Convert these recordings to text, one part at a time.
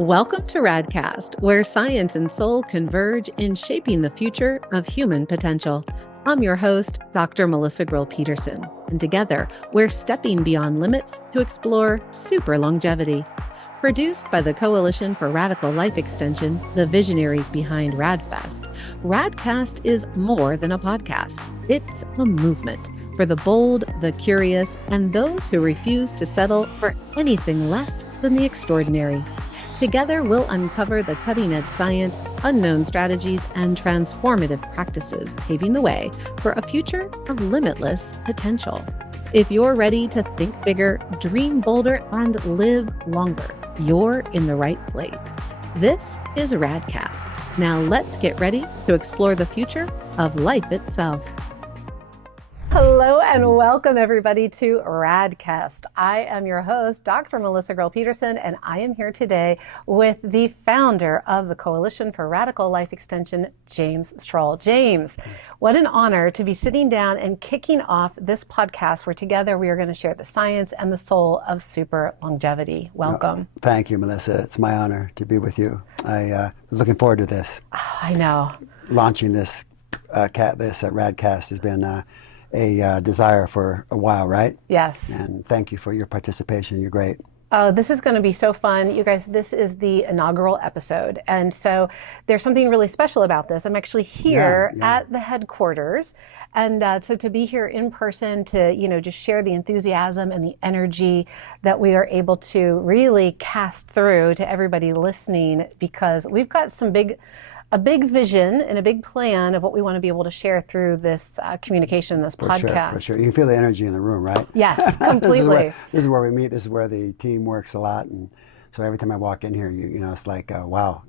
Welcome to Rad Cast, where science and soul converge in shaping the future of human potential. I'm your host, Dr. Melissa Petersen, and together we're stepping beyond limits to explore super longevity. Produced by the Coalition for Radical Life Extension, the visionaries behind RAADfest, RADcast is more than a podcast. It's a movement for the bold, the curious, and those who refuse to settle for anything less than the extraordinary. Together, we'll uncover the cutting-edge science, unknown strategies, and transformative practices, paving the way for a future of limitless potential. If you're ready to think bigger, dream bolder, and live longer, you're in the right place. This is RADcast. Now let's get ready to explore the future of life itself. Hello and welcome everybody to RADcast. I am your host, Dr. Melissa Petersen, and I am here today with the founder of the Coalition for Radical Life Extension, James Strole. James, what an honor to be sitting down and kicking off this podcast where together we are going to share the science and the soul of super longevity. Welcome. Thank you, Melissa. It's my honor to be with you. I was looking forward to this. I know. Launching this RADcast has been a desire for a while, right? Yes. And thank you for your participation. You're great. Oh, this is going to be so fun. You guys, this is the inaugural episode. And so there's something really special about this. I'm actually here at the headquarters. And so to be here in person to, just share the enthusiasm and the energy that we are able to really cast through to everybody listening, because we've got a big vision and a big plan of what we want to be able to share through this communication, this podcast. For sure. You can feel the energy in the room, right? Yes, completely. This is where we meet. This is where the team works a lot. And so every time I walk in here, it's like, wow,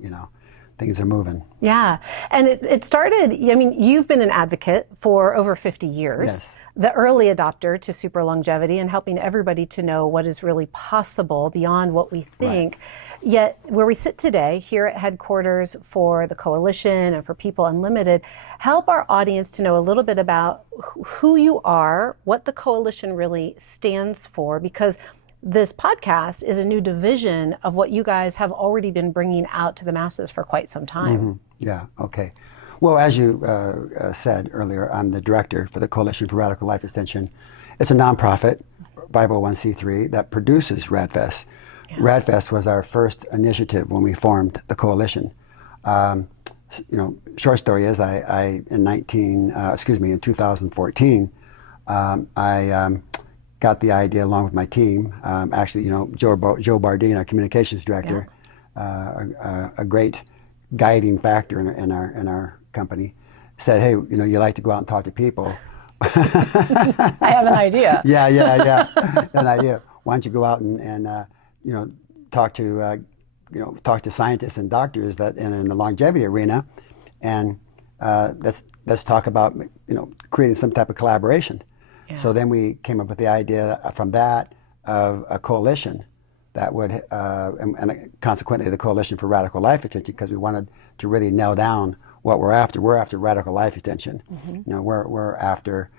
things are moving. Yeah. And it started, you've been an advocate for over 50 years. Yes. The early adopter to super longevity and helping everybody to know what is really possible beyond what we think. Right. Yet where we sit today here at headquarters for the Coalition and for People Unlimited, help our audience to know a little bit about who you are, what the Coalition really stands for, because this podcast is a new division of what you guys have already been bringing out to the masses for quite some time. Mm-hmm. Yeah, okay. Well, as you said earlier, I'm the director for the Coalition for Radical Life Extension. It's a nonprofit, 501c3, that produces RADfest. Yeah. RADfest was our first initiative when we formed the Coalition. Short story is, in 2014, I got the idea along with my team. Joe Bardine, our communications director, a great guiding factor in our company, said, hey, you like to go out and talk to people. I have an idea. Yeah. An idea. Why don't you go out and talk to scientists and doctors that in the longevity arena, and let's talk about creating some type of collaboration. Yeah. So then we came up with the idea from that of a coalition that would, and consequently the Coalition for Radical Life Extension, because we wanted to really nail down what we're after. We're after radical life extension. Mm-hmm. We're after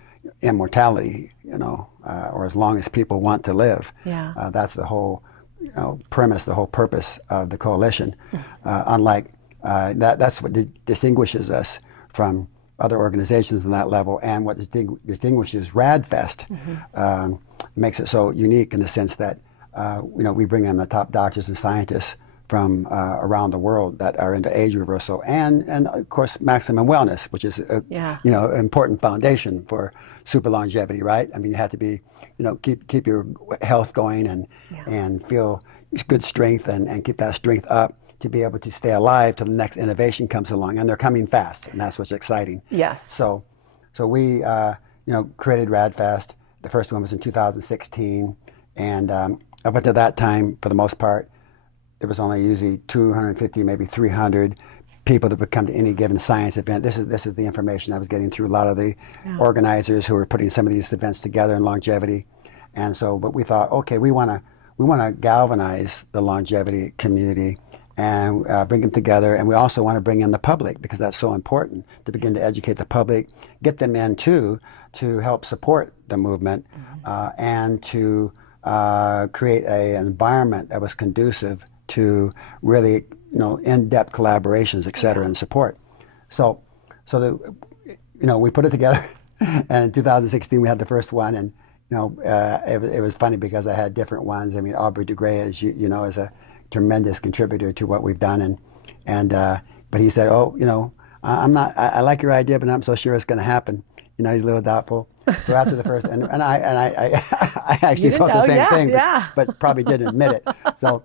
immortality, or as long as people want to live. Yeah. That's the whole premise, the whole purpose of the coalition. Unlike that's what distinguishes us from other organizations on that level, and what distinguishes RADfest, makes it so unique in the sense that we bring in the top doctors and scientists from around the world that are into age reversal and of course maximum wellness, which is an important foundation for super longevity, right? You have to be, keep your health going and feel good strength and keep that strength up to be able to stay alive till the next innovation comes along, and they're coming fast, and that's what's exciting. Yes. So we created RADfest. The first one was in 2016, and up until that time, for the most part, there was only usually 250, maybe 300 people that would come to any given science event. This is the information I was getting through a lot of the organizers who were putting some of these events together in longevity. And so, but we thought, okay, we want to galvanize the longevity community and bring them together. And we also want to bring in the public, because that's so important, to begin to educate the public, get them in too, to help support the movement, and to create an environment that was conducive to really, in-depth collaborations, et cetera, and support. So we put it together, and in 2016 we had the first one, and it was funny because I had different ones. I mean, Aubrey de Grey, as you know, is a tremendous contributor to what we've done, but he said, I like your idea, but I'm not so sure it's going to happen. He's a little doubtful. So after the first, and I actually felt the same thing, but probably didn't admit it. So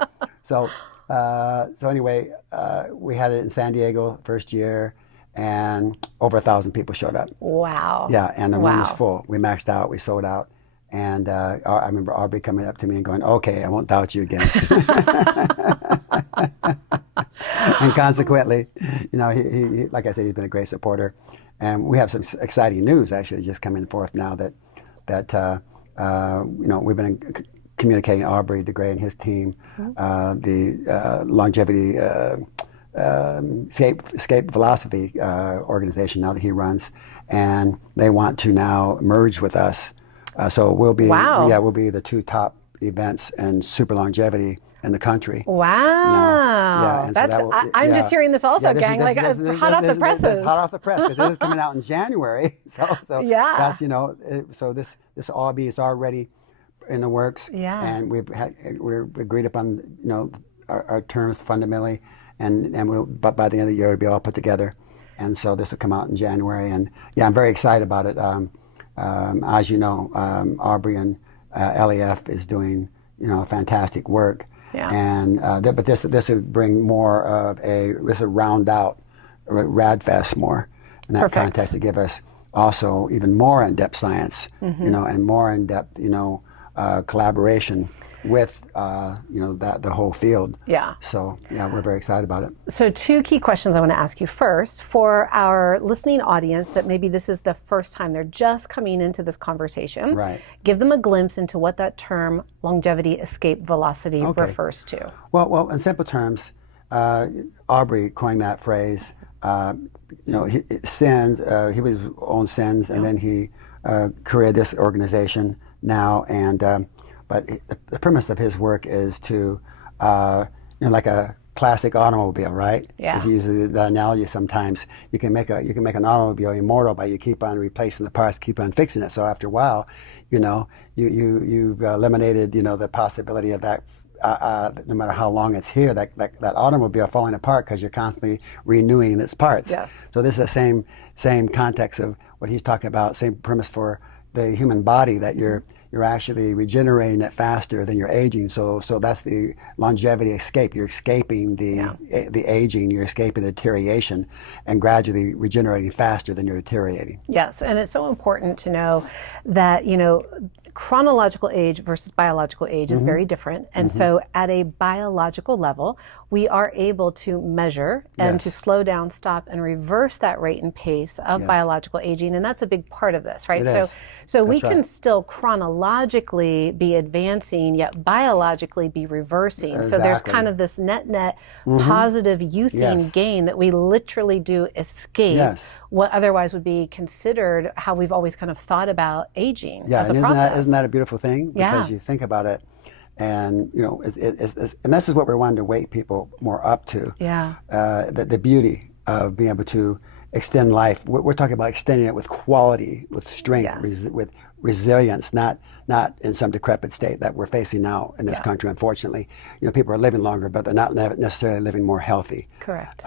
anyway, we had it in San Diego first year, and over 1,000 people showed up. Wow. Yeah, and the room was full. We maxed out. We sold out. And I remember Aubrey coming up to me and going, "Okay, I won't doubt you again." And consequently, he, like I said, he's been a great supporter. And we have some exciting news actually just coming forth now that we've been communicating Aubrey de Grey and his team, the longevity escape philosophy organization now that he runs, and they want to now merge with us. So we'll be we'll be the two top events in super longevity in the country. Wow. I'm just hearing this also, gang. Hot off the presses. This is hot off the press because it is coming out in January. So that's so this all is already in the works. Yeah. And we've agreed upon our terms fundamentally, and but by the end of the year it'll be all put together, and so this will come out in January, and I'm very excited about it. As you know, Aubrey and LEF is doing fantastic work. Yeah. And but this would bring more of this would round out Rad Fest more in that context to give us also even more in-depth science, and more in-depth collaboration with the whole field. Yeah. So we're very excited about it. So two key questions I want to ask you. First, for our listening audience that maybe this is the first time they're just coming into this conversation, right? Give them a glimpse into what that term longevity escape velocity refers to. Well, in simple terms, Aubrey coined that phrase. Sins. He was his own sins, and then he created this organization now, and. But the premise of his work is to, like a classic automobile, right? Yeah. Is usually the analogy. Sometimes you can make an automobile immortal by you keep on replacing the parts, keep on fixing it. So after a while, you've eliminated the possibility of that. No matter how long it's here, that automobile falling apart because you're constantly renewing its parts. Yes. So this is the same context of what he's talking about. Same premise for the human body, that you're actually regenerating it faster than you're aging. So that's the longevity escape. You're escaping the aging, you're escaping the deterioration, and gradually regenerating faster than you're deteriorating. Yes, and it's so important to know that chronological age versus biological age is very different. And so at a biological level, we are able to measure and to slow down, stop, and reverse that rate and pace of biological aging. And that's a big part of this, right? So we can still chronologically be advancing, yet biologically be reversing. Exactly. So there's kind of this net positive youthing gain that we literally do escape what otherwise would be considered how we've always kind of thought about aging as a process. Isn't that a beautiful thing? Because you think about it, and and this is what we're wanting to wake people more up to. Yeah. The beauty of being able to extend life. We're talking about extending it with quality, with strength, with resilience, not in some decrepit state that we're facing now in this country. Unfortunately, people are living longer, but they're not necessarily living more healthy. Correct.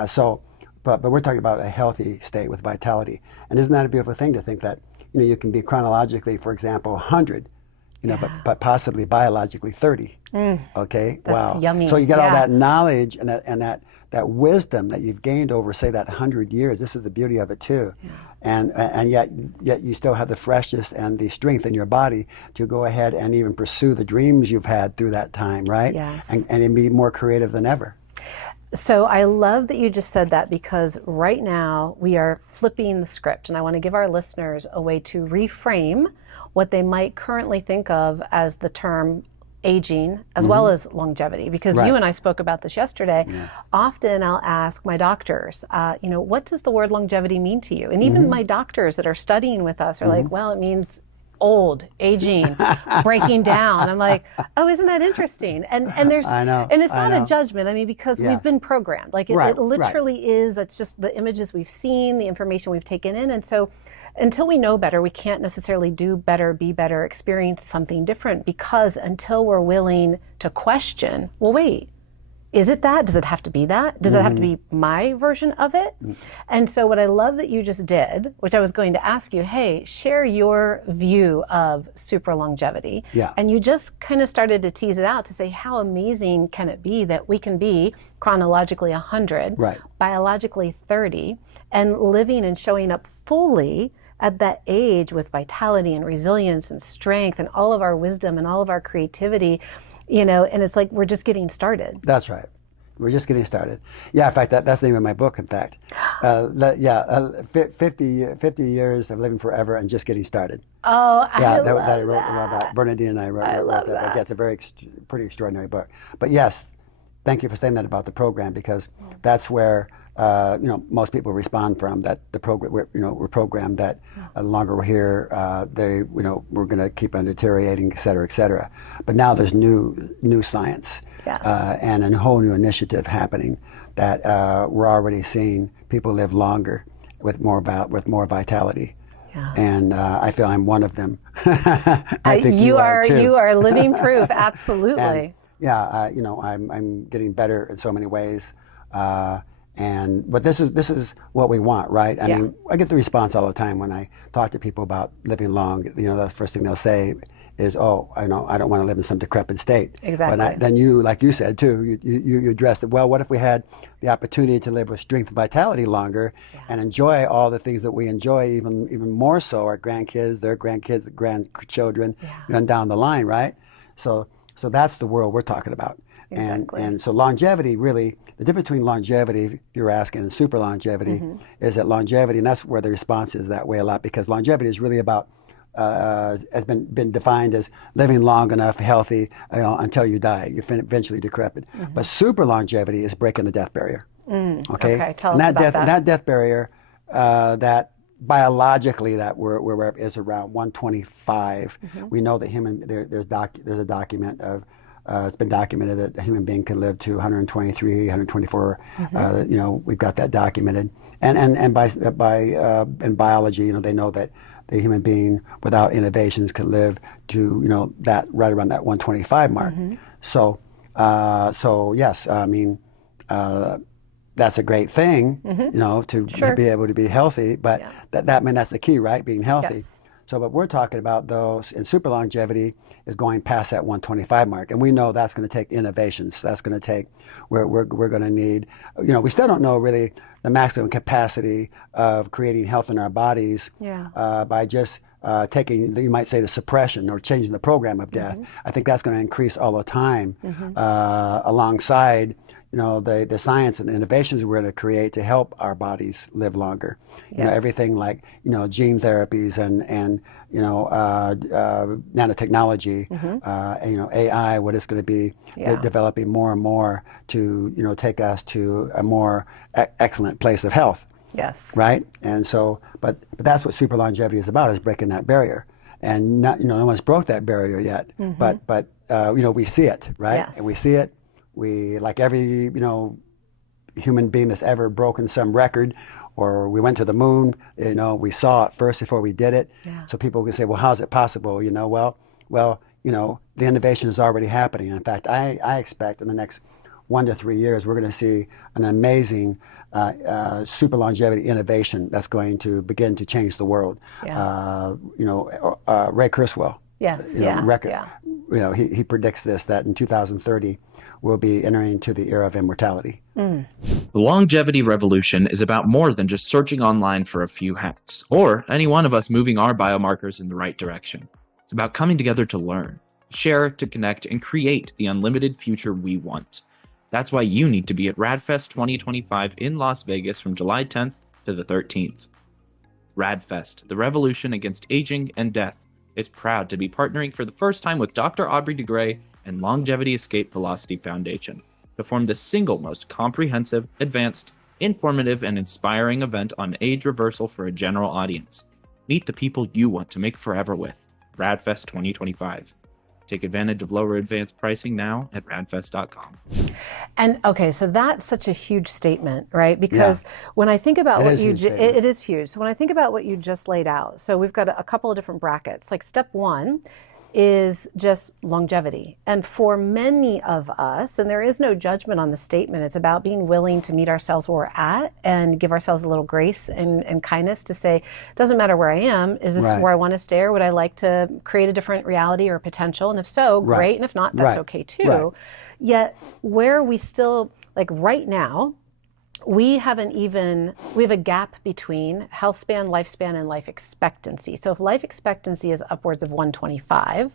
But we're talking about a healthy state with vitality, and isn't that a beautiful thing to think that you can be chronologically, for example, 100. But possibly biologically 30. Okay, that's yummy. So you get all that knowledge and that wisdom that you've gained over, say, that 100 years. This is the beauty of it too, and yet you still have the freshness and the strength in your body to go ahead and even pursue the dreams you've had through that time, right? Yes. And be more creative than ever. So I love that you just said that, because right now we are flipping the script, and I want to give our listeners a way to reframe what they might currently think of as the term aging as well as longevity. Because you and I spoke about this yesterday. Yes. Often I'll ask my doctors, what does the word longevity mean to you? And even my doctors that are studying with us are like, well, it means old, aging, breaking down. I'm like, oh, isn't that interesting? And there's, I know, and it's I not a know. judgment. I mean, because we've Yes. been programmed. Like Right, it literally is. It's just the images we've seen, the information we've taken in, and so until we know better, we can't necessarily do better, be better, experience something different, because until we're willing to question, well, wait, is it that? Does it have to be that? Does it have to be my version of it? And so what I love that you just did, which I was going to ask you, hey, share your view of super longevity. Yeah. And you just kind of started to tease it out to say, how amazing can it be that we can be chronologically 100, Right. biologically 30, and living and showing up fully at that age with vitality and resilience and strength and all of our wisdom and all of our creativity, you know, and it's like we're just getting started. That's right. We're just getting started. Yeah, in fact, that's the name of my book, in fact. 50 years of living forever and just getting started. Oh, Yeah, I love that I wrote about that. that. Bernadine and I wrote love that. that. Yeah, it's a pretty extraordinary book. But yes, thank you for saying that about the program, because that's where most people respond from. That the program, we're programmed that the longer we're here, we're going to keep on deteriorating, et cetera, et cetera. But now there's new science. Yes. And a whole new initiative happening that we're already seeing people live longer with more vitality. Yeah. And I feel I'm one of them. I think you are too. You are living proof. Absolutely. And, yeah, I'm getting better in so many ways. But this is what we want, right? I mean, I get the response all the time when I talk to people about living long. The first thing they'll say is, "Oh, I don't want to live in some decrepit state." Exactly. But then you, like you said too, you addressed it. Well, what if we had the opportunity to live with strength and vitality longer, and enjoy all the things that we enjoy, even more so, our grandkids, their grandkids, grandchildren, and down the line, right? So that's the world we're talking about. Exactly. And so longevity, really, the difference between longevity, if you're asking, and super longevity, is that longevity, and that's where the response is that way a lot, because longevity is really about, has been defined as living long enough, healthy, until you die. You're eventually decrepit. But super longevity is breaking the death barrier. Okay, tell us about that. And that death barrier, that biologically that we're is around 125. We know that there's a document of. It's been documented that a human being can live to 123, 124. We've got that documented, and in biology, they know that the human being without innovations can live to that right around that 125 mark. So yes, I mean that's a great thing, to be able to be healthy. But that's the key, right? Being healthy. Yes. So what we're talking about, though, in super longevity is going past that 125 mark. And we know that's going to take innovations. That's going to take, we're going to need, we still don't know really the maximum capacity of creating health in our bodies by just taking, you might say, the suppression or changing the program of death. I think that's going to increase all the time alongside the science and the innovations we're going to create to help our bodies live longer. Everything like gene therapies and nanotechnology, AI, what it's going to be developing more and more to take us to a more excellent place of health. Yes. Right. And so, but that's what super longevity is about, is breaking that barrier. And no one's broke that barrier yet. But we see it, right? Yes. And we see it. We, like every, human being that's ever broken some record, or we went to the moon, we saw it first before we did it. Yeah. So people can say, well, how's it possible? Well, the innovation is already happening. In fact, I expect in the next 1 to 3 years, we're going to see an amazing super longevity innovation that's going to begin to change the world. Yeah. Ray Kurzweil. Yes. He predicts this, that in 2030 we'll be entering into the era of immortality. The longevity revolution is about more than just searching online for a few hacks, or any one of us moving our biomarkers in the right direction. It's about coming together to learn, share, to connect, and create the unlimited future we want. That's why you need to be at RAADfest 2025 in Las Vegas from July 10th to the 13th. RAADfest, the revolution against aging and death, is proud to be partnering for the first time with Dr. Aubrey de Grey and Longevity Escape Velocity Foundation to form the single most comprehensive, advanced, informative, and inspiring event on age reversal for a general audience. Meet the people you want to make forever with. RADFest 2025. Take advantage of lower advanced pricing now at radfest.com. And okay, so that's such a huge statement, right? Because when I think about what you, it is huge. So when I think about what you just laid out, so we've got a couple of different brackets. Like step one is just longevity. And for many of us, and there is no judgment on the statement, it's about being willing to meet ourselves where we're at and give ourselves a little grace and kindness to say, it doesn't matter where I am, is this where I want to stay, or would I like to create a different reality or potential? And if so, great, and if not, that's okay too. Yet where we still, like right now, we have a gap between health span, lifespan, and life expectancy. So if life expectancy is upwards of 125,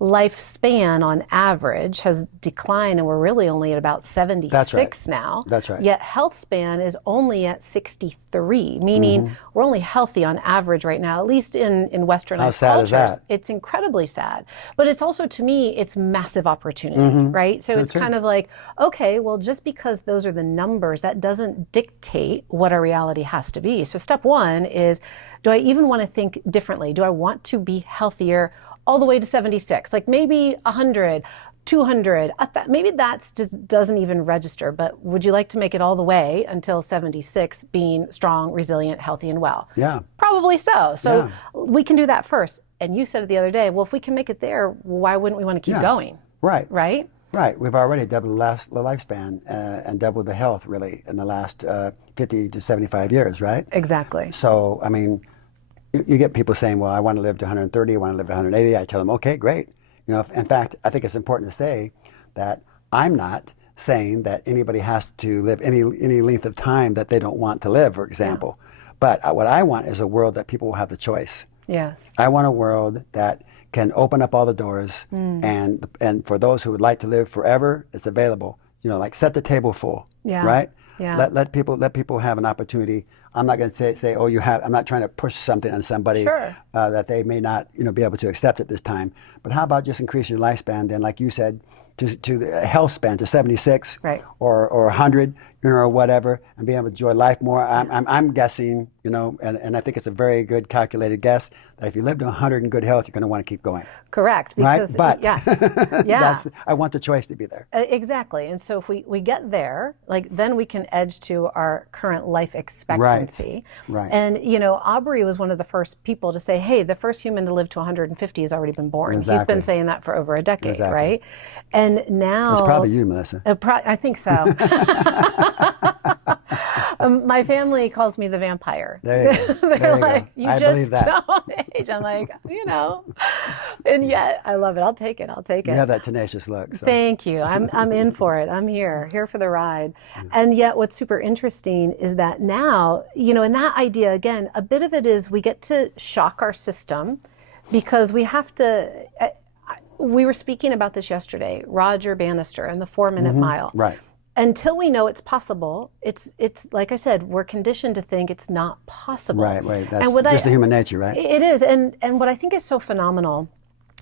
lifespan on average has declined, and we're really only at about 76 now. That's right. Yet health span is only at 63, meaning we're only healthy on average right now, at least in Westernized cultures. How sad is that? It's incredibly sad. But it's also, to me, it's massive opportunity, right? So it's kind of like, okay, well, just because those are the numbers, that doesn't dictate what our reality has to be. So step one is, do I even want to think differently? Do I want to be healthier all the way to 76, like maybe 100, 200, maybe that's just doesn't even register, but would you like to make it all the way until 76 being strong, resilient, healthy, and well? Yeah. Probably so. So we can do that first. And you said it the other day, well, if we can make it there, why wouldn't we want to keep going? Right. Right? Right. We've already doubled the lifespan and doubled the health, really, in the last 50 to 75 years, right? Exactly. So, I mean, you get people saying, well, I want to live to 130, I want to live to 180. I tell them, okay, great. You know, in fact, I think it's important to say that I'm not saying that anybody has to live any length of time that they don't want to live, for example. But what I want is a world that people will have the choice. Yes. I want a world that can open up all the doors, and for those who would like to live forever, it's available. You know, like set the table full, right? Yeah. Let people have an opportunity. I'm not going to say, oh, you have. I'm not trying to push something on somebody that they may not, be able to accept at this time. But how about just increasing your lifespan? Then, like you said, to the health span to 76, or 100, or whatever, and being able to enjoy life more. I'm guessing, and I think it's a very good calculated guess that if you live to 100 in good health, you're going to want to keep going. Correct. Because, right? But yes, I want the choice to be there. Exactly. And so if we get there, then we can edge to our current life expectancy. Right. And Aubrey was one of the first people to say, hey, the first human to live to 150 has already been born. Exactly. He's been saying that for over a decade, right? And now it's probably you, Melissa. I think so. My family calls me the vampire. There you go. They're like, you I just believe that. don't age. I'm like, and yet I love it. I'll take it. You have that tenacious look. So. Thank you. I'm in for it. I'm here for the ride. And yet what's super interesting is that now, and that idea, again, a bit of it is we get to shock our system because we have to, we were speaking about this yesterday, Roger Bannister and the 4-minute mile. Right. Until we know it's possible, it's like I said, we're conditioned to think it's not possible. Right. That's just the human nature, right? It is. And what I think is so phenomenal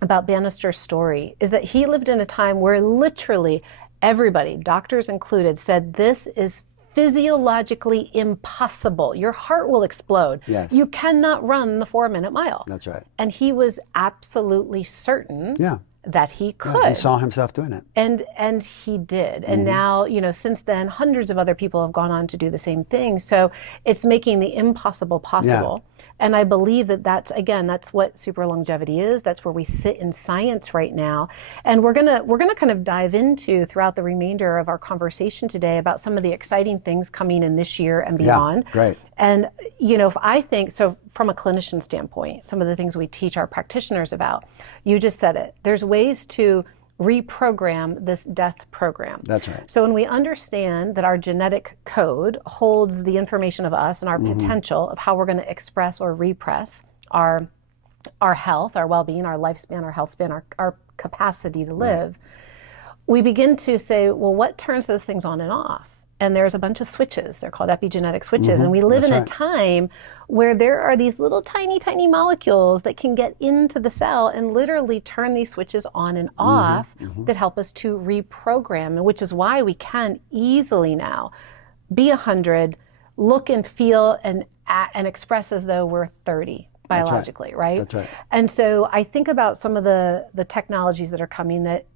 about Bannister's story is that he lived in a time where literally everybody, doctors included, said this is physiologically impossible. Your heart will explode. Yes. You cannot run the 4-minute mile. That's right. And he was absolutely certain that he could. Yeah, he saw himself doing it. And he did. And now, since then, hundreds of other people have gone on to do the same thing. So it's making the impossible possible. And I believe that's what super longevity is. That's where we sit in science right now. And we're gonna kind of dive into throughout the remainder of our conversation today about some of the exciting things coming in this year and beyond. Yeah, great. And if I think so, from a clinician standpoint, some of the things we teach our practitioners about, you just said it. There's ways to reprogram this death program. That's right. So when we understand that our genetic code holds the information of us and our potential of how we're going to express or repress our health, our well-being, our lifespan, our health span, our capacity to live, we begin to say, well, what turns those things on and off? And there's a bunch of switches. They're called epigenetic switches. And we live in a time where there are these little tiny, tiny molecules that can get into the cell and literally turn these switches on and off that help us to reprogram, which is why we can easily now be 100, look and feel and express as though we're 30 biologically, right? That's right. And so I think about some of the technologies that are coming that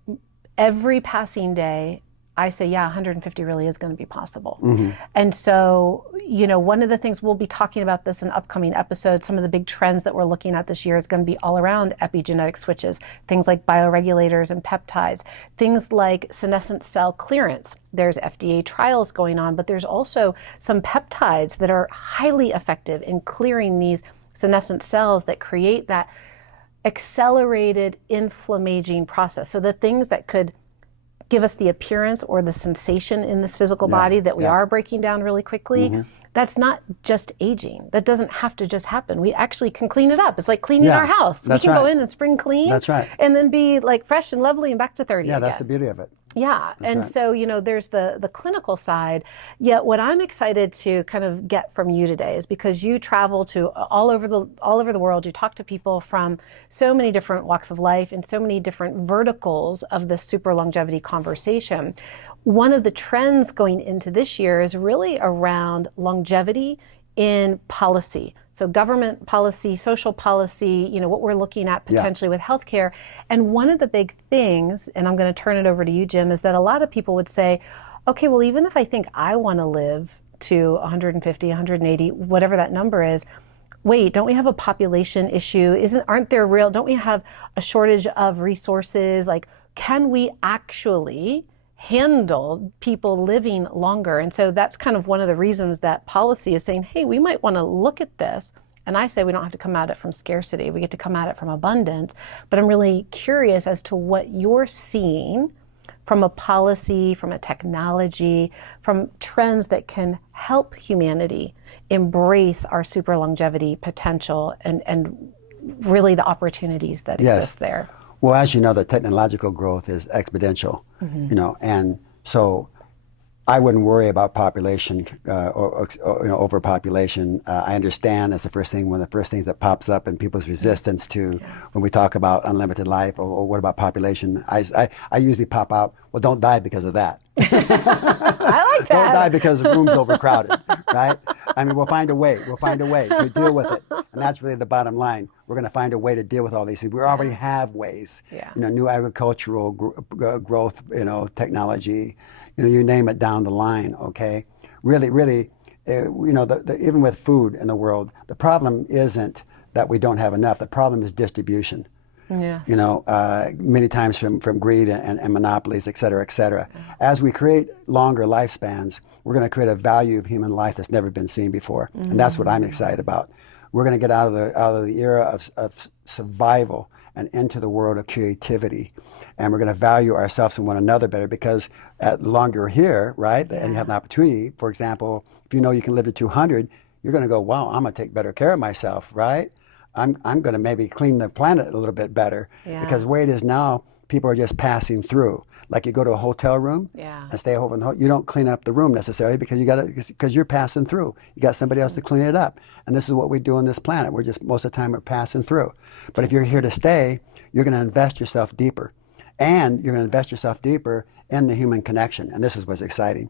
every passing day, I say, yeah, 150 really is going to be possible. And so, one of the things we'll be talking about this in upcoming episodes, some of the big trends that we're looking at this year is going to be all around epigenetic switches, things like bioregulators and peptides, things like senescent cell clearance. There's FDA trials going on, but there's also some peptides that are highly effective in clearing these senescent cells that create that accelerated inflammaging process. So the things that could give us the appearance or the sensation in this physical body that we are breaking down really quickly, that's not just aging. That doesn't have to just happen. We actually can clean it up. It's like cleaning our house. We can go in and spring clean. That's right. And then be like fresh and lovely and back to 30 Yeah, again. that's the beauty of it. Yeah, and so, there's the clinical side. Yet what I'm excited to kind of get from you today is because you travel to all over the world, you talk to people from so many different walks of life and so many different verticals of the super longevity conversation. One of the trends going into this year is really around longevity in policy. So government policy, social policy, what we're looking at potentially with healthcare. And one of the big things, and I'm going to turn it over to you, Jim, is that a lot of people would say, okay, well, even if I think I want to live to 150, 180, whatever that number is, wait, don't we have a population issue? Don't we have a shortage of resources? Like, can we actually handle people living longer? And so that's kind of one of the reasons that policy is saying, hey, we might want to look at this. And I say we don't have to come at it from scarcity. We get to come at it from abundance. But I'm really curious as to what you're seeing from a policy, from a technology, from trends that can help humanity embrace our super longevity potential and really the opportunities that exist there. Well, as you know, the technological growth is exponential, and so I wouldn't worry about population or overpopulation. I understand that's one of the first things that pops up in people's resistance to when we talk about unlimited life or what about population. I usually pop out, well, don't die because of that. I like that. Don't die because the room's overcrowded, right? I mean, we'll find a way to deal with it. And that's really the bottom line. We're going to find a way to deal with all these things. We already have ways, new agricultural growth, technology, you name it down the line, okay? Really, even with food in the world, the problem isn't that we don't have enough. The problem is distribution. Yes. Many times from greed and monopolies, et cetera, et cetera. As we create longer lifespans, we're going to create a value of human life that's never been seen before. And that's what I'm excited about. We're going to get out of the era of survival and into the world of creativity. And we're going to value ourselves and one another better because the longer you're here, right, and you have an opportunity, for example, if you know you can live to 200, you're going to go, wow, I'm going to take better care of myself, right? I'm going to maybe clean the planet a little bit better because the way it is now, people are just passing through. Like you go to a hotel room and stay over in the hotel, you don't clean up the room necessarily because you're passing through. You got somebody else to clean it up. And this is what we do on this planet. We're just, most of the time, we're passing through. But if you're here to stay, you're going to invest yourself deeper. And you're going to invest yourself deeper in the human connection. And this is what's exciting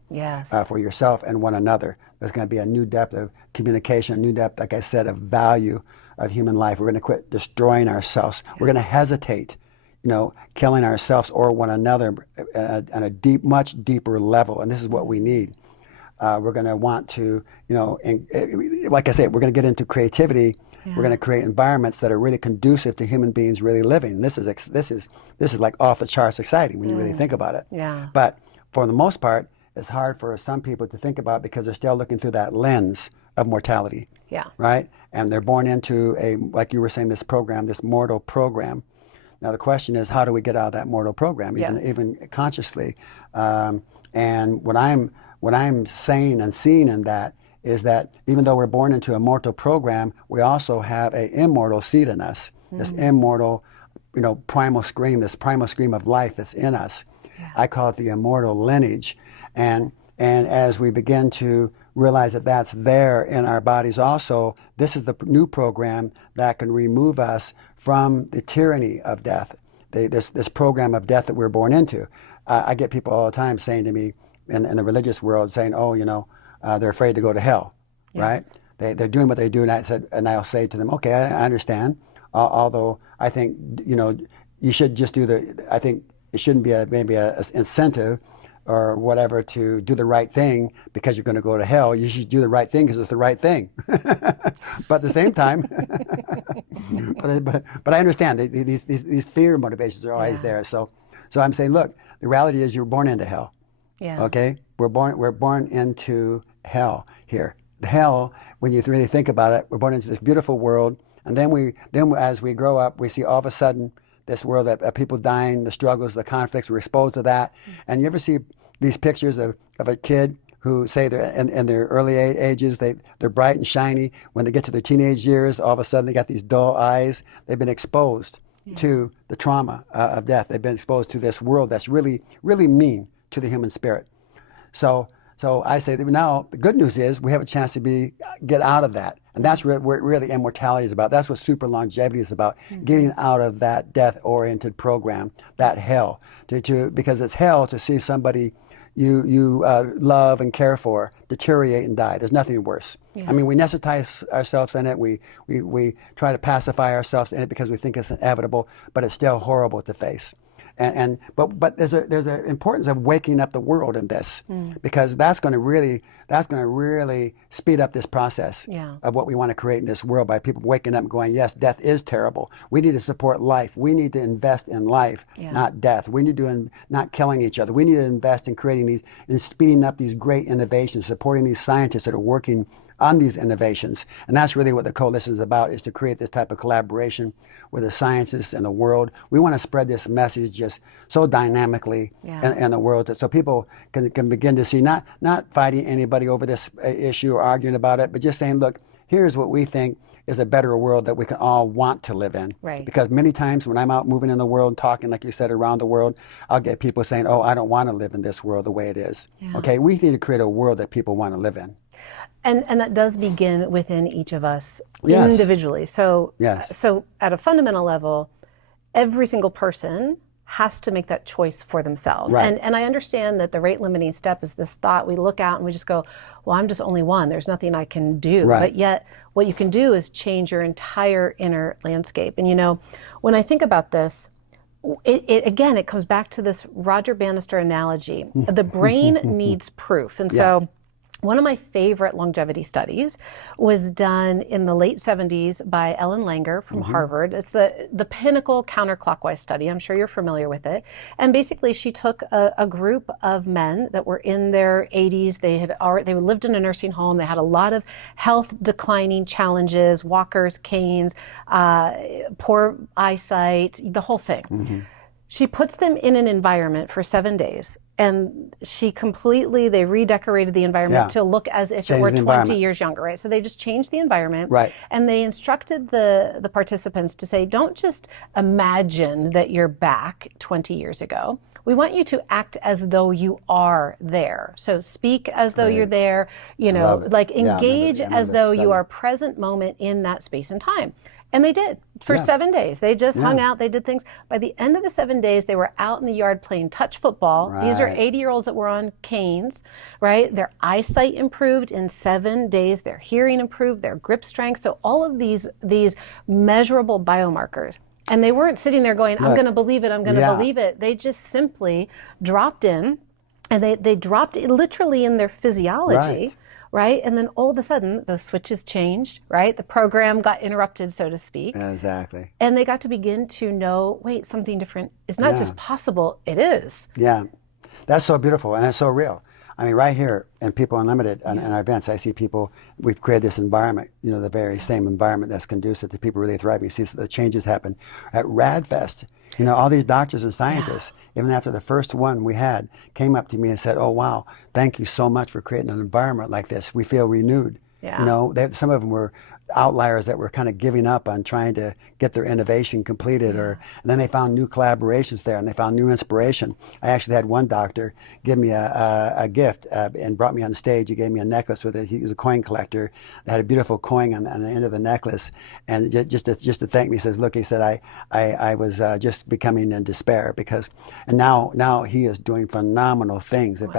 for yourself and one another. There's going to be a new depth of communication, a new depth, like I said, of value of human life. We're going to quit destroying ourselves. We're going to hesitate, killing ourselves or one another on a much deeper level. And this is what we need. We're going to want to, like I said, we're going to get into creativity. We're going to create environments that are really conducive to human beings really living. This is like off the charts exciting when you really think about it. Yeah. But for the most part, it's hard for some people to think about because they're still looking through that lens of mortality. Yeah. Right? And they're born into like you were saying, this mortal program. Now the question is, how do we get out of that mortal program, even consciously? And what I'm saying and seeing in that is that even though we're born into a mortal program, we also have an immortal seed in us. This immortal, primal scream of life that's in us. Yeah. I call it the immortal lineage. And as we begin to realize that that's there in our bodies also, this is the new program that can remove us from the tyranny of death, this program of death that we're born into. I get people all the time saying to me in the religious world saying, they're afraid to go to hell, right? they're doing what they do, and I'll say to them, okay, I understand. Although I think you should just do I think it shouldn't be maybe a incentive or whatever to do the right thing because you're going to go to hell. You should do the right thing because it's the right thing. But at the same time, but I understand these fear motivations are always there. So I'm saying, look, the reality is you're born into hell. Yeah. Okay, we're born into hell here. The hell, when you really think about it, we're born into this beautiful world, and then as we grow up, we see all of a sudden this world that people dying, the struggles, the conflicts, we're exposed to that. And you ever see these pictures of a kid who say they're in their early ages, they're bright and shiny. When they get to their teenage years, all of a sudden they got these dull eyes. They've been exposed to the trauma of death. They've been exposed to this world that's really, really mean to the human spirit. So I say that now the good news is we have a chance to get out of that. And that's where really immortality is about. That's what super longevity is about, getting out of that death-oriented program, that hell. Because it's hell to see somebody you love and care for deteriorate and die. There's nothing worse. Yeah. I mean, we anesthetize ourselves in it. We try to pacify ourselves in it because we think it's inevitable, but it's still horrible to face. But there's an importance of waking up the world in this, because that's going to really speed up this process of what we want to create in this world, by people waking up and going, yes, death is terrible. We need to support life. We need to invest in life, not death. We need to not killing each other. We need to invest in creating these and speeding up these great innovations, supporting these scientists that are working on these innovations. And that's really what the coalition is about, is to create this type of collaboration with the scientists and the world. We want to spread this message just so dynamically in the world, so people can begin to see, not fighting anybody over this issue or arguing about it, but just saying, look, here's what we think is a better world that we can all want to live in. Right. Because many times when I'm out moving in the world, talking, like you said, around the world, I'll get people saying, oh, I don't want to live in this world the way it is. Okay, we need to create a world that people want to live in. And that does begin within each of us individually. So at a fundamental level, every single person has to make that choice for themselves. Right. And I understand that the rate limiting step is this thought. We look out and we just go, well, I'm just only one. There's nothing I can do. Right. But yet what you can do is change your entire inner landscape. And when I think about this, it comes back to this Roger Bannister analogy. The brain needs proof. And so one of my favorite longevity studies was done in the late 70s by Ellen Langer from Harvard. It's the pinnacle counterclockwise study. I'm sure you're familiar with it. And basically she took a group of men that were in their 80s. They lived in a nursing home. They had a lot of health declining challenges, walkers, canes, poor eyesight, the whole thing. She puts them in an environment for 7 days. And they redecorated the environment to look as if it were 20 years younger, right? So they just changed the environment. Right. And they instructed the participants to say, don't just imagine that you're back 20 years ago. We want you to act as though you are there. So speak as though you're there, engage as though you are present moment in that space and time. And they did for 7 days. They just hung out, they did things. By the end of the 7 days, they were out in the yard playing touch football. Right. These are 80-year-olds that were on canes, right? Their eyesight improved in 7 days. Their hearing improved, their grip strength. So all of these measurable biomarkers. And they weren't sitting there going, I'm going to believe it, I'm going to believe it. They just simply dropped in, and they dropped it literally in their physiology. Right? And then all of a sudden, those switches changed, right? The program got interrupted, so to speak. Exactly. And they got to begin to know, wait, something different is not just possible, it is. Yeah. That's so beautiful, and that's so real. I mean, right here in People Unlimited, in our events, I see people, we've created this environment, the very same environment that's conducive to people really thriving. You see the changes happen. At Rad Fest, all these doctors and scientists, even after the first one we had, came up to me and said, oh, wow, thank you so much for creating an environment like this. We feel renewed. Yeah. Some of them were outliers that were kind of giving up on trying to get their innovation completed, and then they found new collaborations there, and they found new inspiration. I actually had one doctor give me a gift and brought me on stage. He gave me a necklace with it. He was a coin collector. That had a beautiful coin on the end of the necklace, and just to thank me, he says, look, he said, I was just becoming in despair and now he is doing phenomenal things. In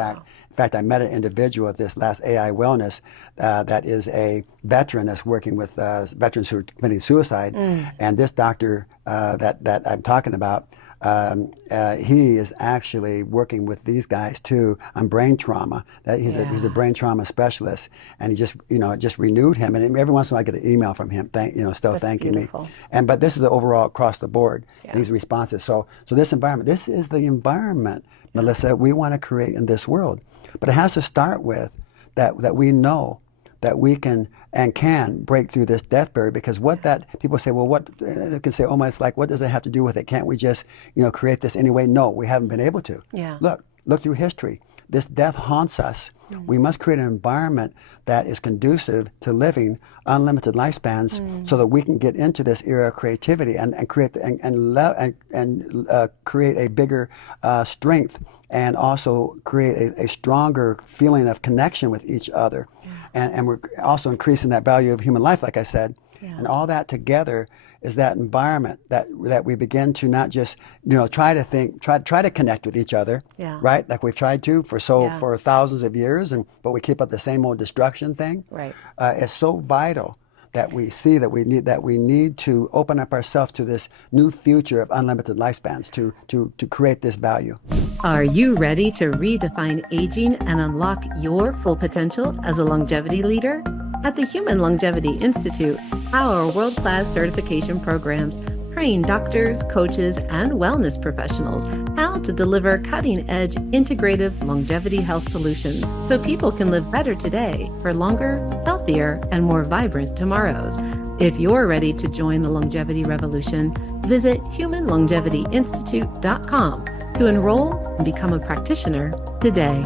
fact, I met an individual at this last AI Wellness that is a veteran that's working with veterans who are committing suicide. And this doctor that I'm talking about, he is actually working with these guys too on brain trauma. That he's a brain trauma specialist, and he just renewed him. And every once in a while I get an email from him, still thanking me. But this is the overall across the board, these responses. So this environment, this is the environment, Melissa, we want to create in this world. But it has to start with that we know that we can break through this death barrier, because what that people say, well, what they can say, oh my, it's like, what does it have to do with it? Can't we just create this anyway? No, we haven't been able to. Look through history. This death haunts us. We must create an environment that is conducive to living unlimited lifespans, so that we can get into this era of creativity and create create a bigger strength, and also create a stronger feeling of connection with each other. And we're also increasing that value of human life, like I said. And all that together is that environment that we begin to not just try to connect with each other, right? Like we've tried to for thousands of years, but we keep up the same old destruction thing. Right. It's so vital that we see that we need to open up ourselves to this new future of unlimited lifespans to create this value. Are you ready to redefine aging and unlock your full potential as a longevity leader? At the Human Longevity Institute, our world-class certification programs train doctors, coaches, and wellness professionals how to deliver cutting-edge integrative longevity health solutions so people can live better today for longer, healthier, and more vibrant tomorrows. If you're ready to join the longevity revolution, visit humanlongevityinstitute.com to enroll and become a practitioner today.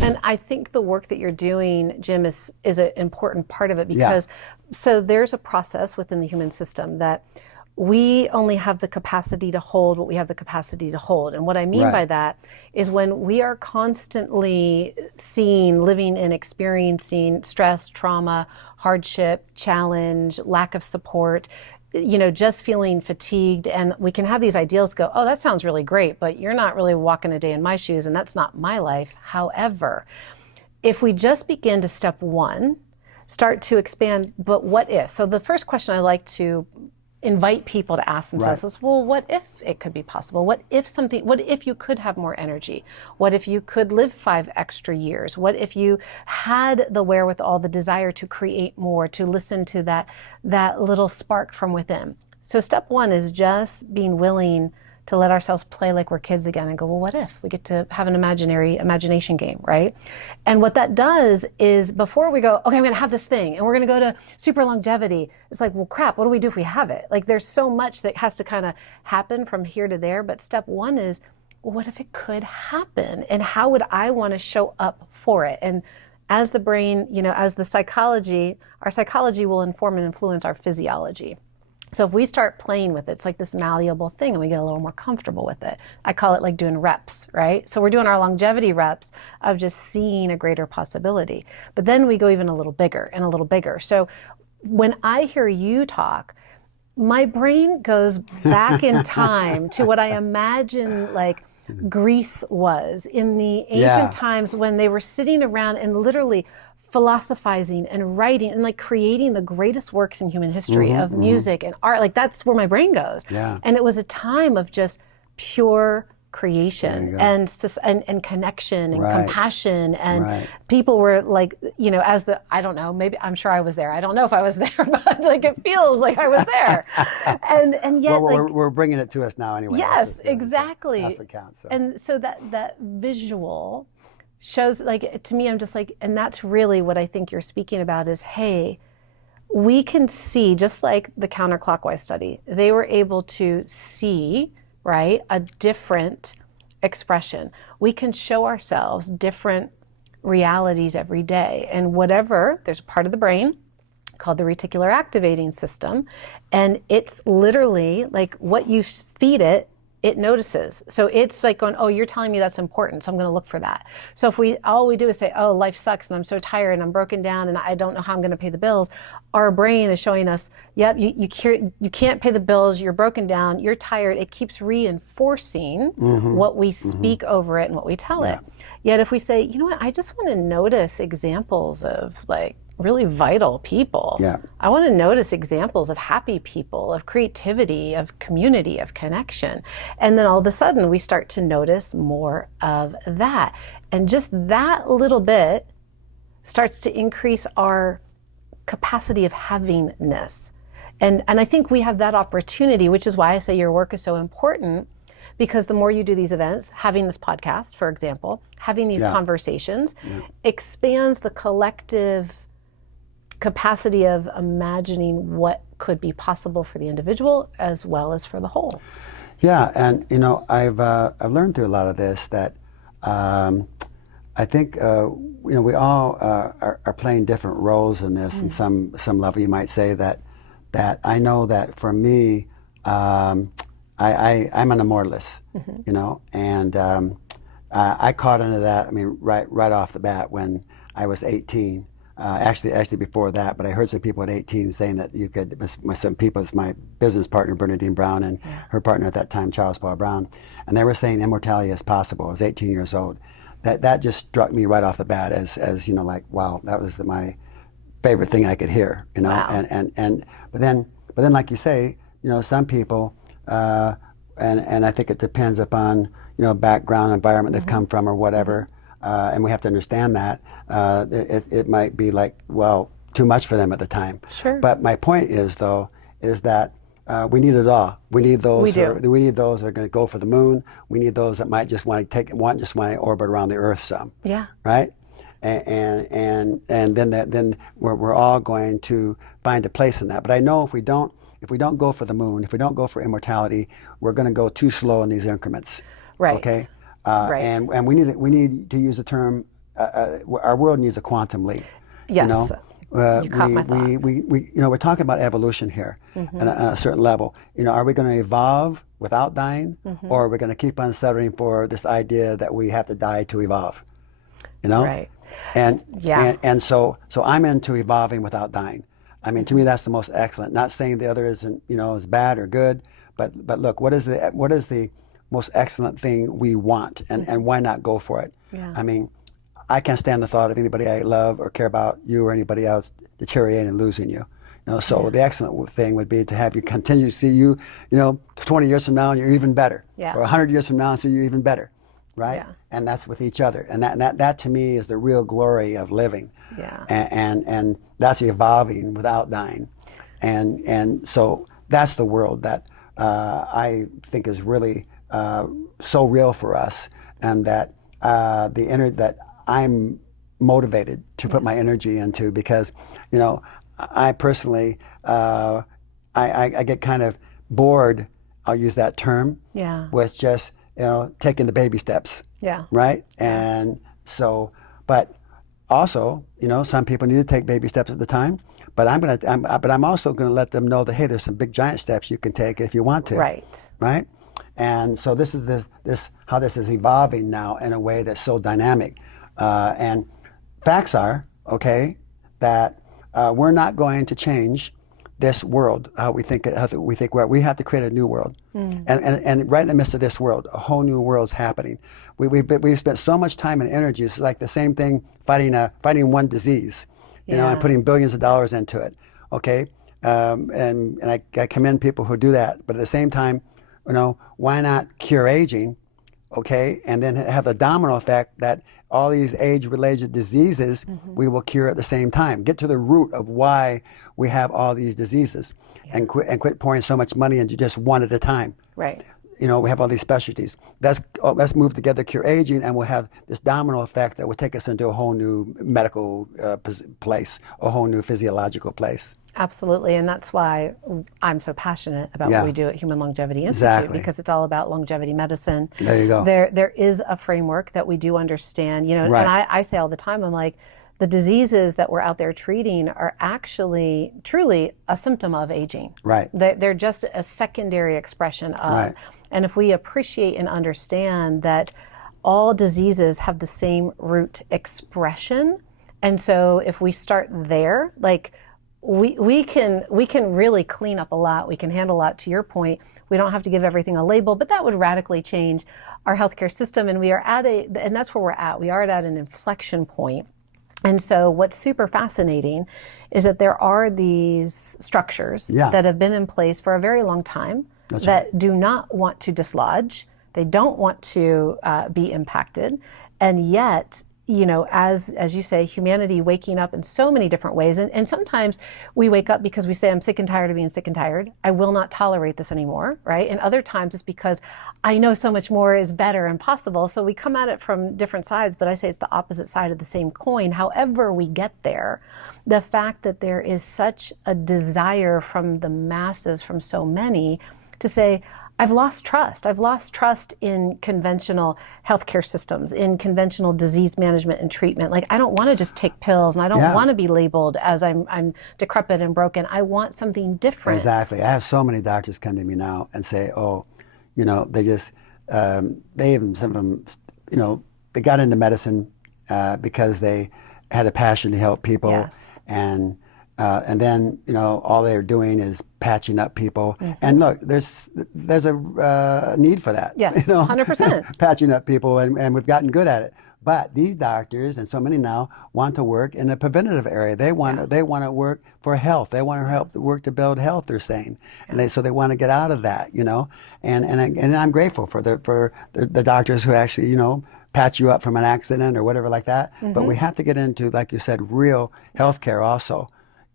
And I think the work that you're doing, Jim, is an important part of it, because so there's a process within the human system that we only have the capacity to hold what we have the capacity to hold. And what I mean by that is when we are constantly seeing, living and experiencing stress, trauma, hardship, challenge, lack of support, just feeling fatigued, and we can have these ideals go, oh, that sounds really great, but you're not really walking a day in my shoes, and that's not my life. However, if we just begin to step one, start to expand, but what if? So the first question I like to invite people to ask themselves is, well, what if it could be possible? What if you could have more energy? What if you could live 5 extra years? What if you had the wherewithal, the desire to create more, to listen to that little spark from within? So step one is just being willing to let ourselves play like we're kids again and go, well, what if? We get to have an imagination game, right? And what that does is, before we go, okay, I'm gonna have this thing and we're gonna go to super longevity, it's like, well, crap, what do we do if we have it? Like, there's so much that has to kind of happen from here to there. But step one is, well, what if it could happen? And how would I wanna show up for it? And as the brain, as the psychology, our psychology will inform and influence our physiology. So if we start playing with it, it's like this malleable thing, and we get a little more comfortable with it. I call it like doing reps, right? So we're doing our longevity reps of just seeing a greater possibility. But then we go even a little bigger and a little bigger. So when I hear you talk, my brain goes back in time to what I imagine like Greece was in the ancient times, when they were sitting around and literally philosophizing and writing and like creating the greatest works in human history of music and art. Like, that's where my brain goes. And it was a time of just pure creation and connection and compassion, and people were like, I don't know, maybe, I'm sure I was there. I don't know if I was there, but like, it feels like I was there. and yet, well, we're bringing it to us now anyway. Yes, exactly. That's what counts. So. And so that visual shows, like, to me, I'm just like, and that's really what I think you're speaking about is, hey, we can see, just like the counterclockwise study, they were able to see, right, a different expression. We can show ourselves different realities every day. And whatever, there's a part of the brain called the reticular activating system, and it's literally like what you feed it it notices. So it's like going, oh, you're telling me that's important, so I'm going to look for that. So if all we do is say, oh, life sucks and I'm so tired and I'm broken down and I don't know how I'm going to pay the bills, our brain is showing us, yep, you can't pay the bills, you're broken down, you're tired. It keeps reinforcing what we speak over it and what we tell it. Yet if we say, you know what, I just want to notice examples of like really vital people. I want to notice examples of happy people, of creativity, of community, of connection. And then all of a sudden we start to notice more of that. And just that little bit starts to increase our capacity of havingness. And I think we have that opportunity, which is why I say your work is so important, because the more you do these events, having this podcast, for example, having these conversations, expands the collective capacity of imagining what could be possible for the individual as well as for the whole. Yeah, and you know, I've learned through a lot of this that I think you know, we all are playing different roles in this. In some level, you might say that I know that for me, I'm an immortalist, you know, and I caught into that. I mean, right off the bat when I was 18. Actually before that, but I heard some people at 18 saying that you could, some people, it's my business partner, Bernadine Brown, and her partner at that time, Charles Paul Brown, and they were saying immortality is possible. I was 18 years old. That just struck me right off the bat as you know, like, wow, that was my favorite thing I could hear, you know, but then like you say, you know, some people, and I think it depends upon, you know, background, environment they've come from or whatever. And we have to understand that it might be like, well, too much for them at the time. Sure. But my point is, though, is that we need it all. We need those. We need those that are going to go for the moon. We need those that might just want to orbit around the Earth some. Yeah. Right. And then we're all going to find a place in that. But I know if we don't go for the moon, if we don't go for immortality, we're going to go too slow in these increments. Right. Okay. And we need to use the term. Our world needs a quantum leap. Yes. You know, you caught my thought. We you know, we're talking about evolution here at a certain level. You know, are we going to evolve without dying, or are we going to keep on settling for this idea that we have to die to evolve? You know. Right. And so I'm into evolving without dying. I mean, to me, that's the most excellent. Not saying the other isn't, you know, is bad or good, but look, what is the most excellent thing we want, and why not go for it? I mean, I can't stand the thought of anybody I love or care about, you or anybody else, deteriorating and losing you. You know, so the excellent thing would be to have you continue to see you, you know, 20 years from now and you're even better, or 100 years from now and see you even better, right? And that's with each other, and that to me is the real glory of living. And that's evolving without dying, and so that's the world that I think is really so real for us, and that that I'm motivated to put my energy into, because, you know, I personally I get kind of bored, I'll use that term, with just, you know, taking the baby steps, right? And so, but also, you know, some people need to take baby steps at the time, but I'm also going to let them know that, hey, there's some big giant steps you can take if you want to, right? And so this is how this is evolving now in a way that's so dynamic. And facts are, okay, that we're not going to change this world, how we think we have to create a new world. And right in the midst of this world, a whole new world's happening. We've spent so much time and energy. It's like the same thing fighting one disease, you know, and putting billions of dollars into it, okay? And I commend people who do that. But at the same time, you know, why not cure aging, okay, and then have the domino effect that all these age-related diseases we will cure at the same time. Get to the root of why we have all these diseases, and quit pouring so much money into just one at a time. Right. You know, we have all these specialties. Let's move together, cure aging, and we'll have this domino effect that will take us into a whole new medical place, a whole new physiological place. Absolutely, and that's why I'm so passionate about what we do at Human Longevity Institute, because it's all about longevity medicine. There you go. There is a framework that we do understand, you know, and I say all the time, I'm like, the diseases that we're out there treating are actually truly a symptom of aging. Right. They're just a secondary expression of. And if we appreciate and understand that all diseases have the same root expression, and so if we start there, like we can really clean up a lot. We can handle a lot. To your point, we don't have to give everything a label, but that would radically change our healthcare system. And we are and that's where we're at. We are at an inflection point. And so what's super fascinating is that there are these structures that have been in place for a very long time that do not want to dislodge. They don't want to be impacted. And yet, you know, as you say, humanity waking up in so many different ways. And sometimes we wake up because we say, I'm sick and tired of being sick and tired. I will not tolerate this anymore, right? And other times it's because I know so much more is better and possible. So we come at it from different sides, but I say it's the opposite side of the same coin. However we get there, the fact that there is such a desire from the masses, from so many, to say, I've lost trust. I've lost trust in conventional healthcare systems, in conventional disease management and treatment. Like, I don't want to just take pills, and I don't want to be labeled as I'm decrepit and broken. I want something different. Exactly. I have so many doctors come to me now and say, oh, you know, they just, they even, some of them, you know, they got into medicine because they had a passion to help people. Yes. And then, you know, all they're doing is patching up people. And look, there's a need for that. Yes, you know? 100%. Patching up people, and we've gotten good at it. But these doctors, and so many now, want to work in the preventative area. They want to work for health. They want to help work to build health, they're saying. And so they want to get out of that, you know. And I'm grateful for the doctors who actually, you know, patch you up from an accident or whatever like that. But we have to get into, like you said, real healthcare also.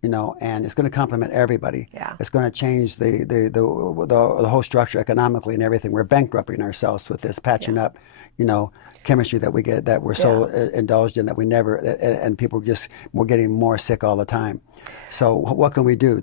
You know, and it's going to complement everybody. Yeah. It's going to change the whole structure economically and everything. We're bankrupting ourselves with this patching up, you know, chemistry that we get, that we're so indulged in that we never, and people we're getting more sick all the time. So what can we do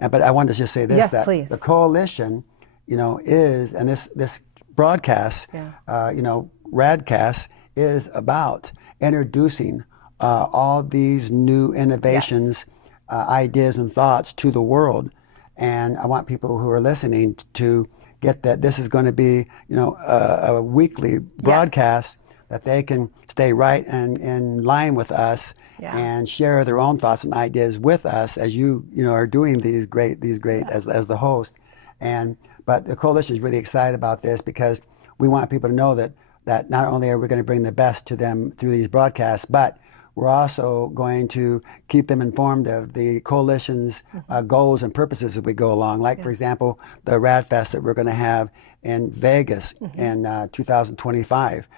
but I wanted to just say this, yes, that please. the coalition, you know, and this broadcast, you know, Rad Cast is about introducing all these new innovations, ideas and thoughts to the world. And I want people who are listening to get that this is going to be, you know, a weekly broadcast that they can stay right and in line with us and share their own thoughts and ideas with us as you know, are doing these great as the host. But the coalition is really excited about this because we want people to know that not only are we going to bring the best to them through these broadcasts, but we're also going to keep them informed of the coalition's goals and purposes as we go along. Like, for example, the Rad Fest that we're going to have in Vegas in 2025,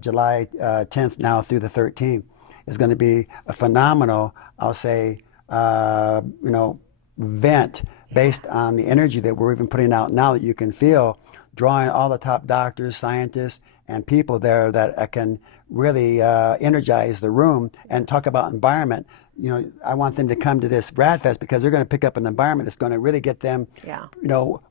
July 10th now through the 13th, is going to be a phenomenal, I'll say, you know, event based on the energy that we're even putting out now that you can feel, drawing all the top doctors, scientists, and people there that can really energize the room and talk about environment. You know, I want them to come to this Rad Fest because they're going to pick up an environment that's going to really get them, you know,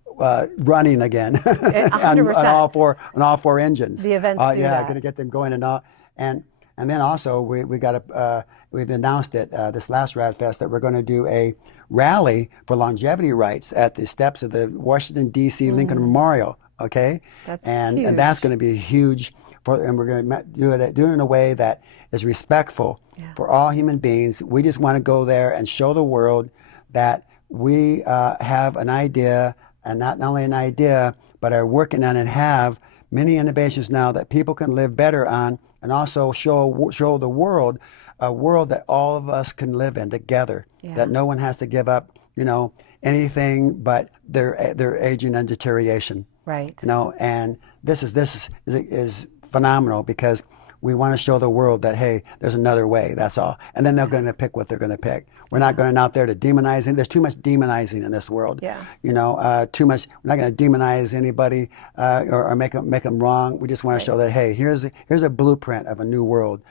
running again on all four engines. The events do that. Going to get them going and all. And then also we've announced it this last Rad Fest that we're going to do a rally for longevity rights at the steps of the Washington D.C. Lincoln Memorial. Okay, that's and huge. And that's going to be huge. And we're going to do it in a way that is respectful for all human beings. We just want to go there and show the world that we have an idea, and not only an idea, but are working on and have many innovations now that people can live better on, and also show the world a world that all of us can live in together. That no one has to give up, you know, anything but their aging and deterioration. Right. You know, and this is phenomenal because we want to show the world that, hey, there's another way, that's all. And then they're going to pick what they're going to pick. We're not going out there to demonize them. There's too much demonizing in this world. Yeah. You know, too much. We're not going to demonize anybody or make them wrong. We just want to show that, hey, here's a blueprint of a new world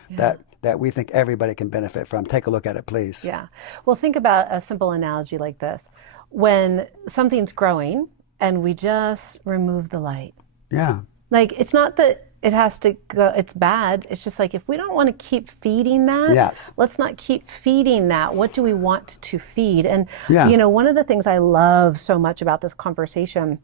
that we think everybody can benefit from. Take a look at it, please. Yeah. Well, think about a simple analogy like this. When something's growing and we just remove the light. Yeah. Like, it's not that it has to go, it's bad. It's just like, if we don't want to keep feeding that, let's not keep feeding that. What do we want to feed? And, you know, one of the things I love so much about this conversation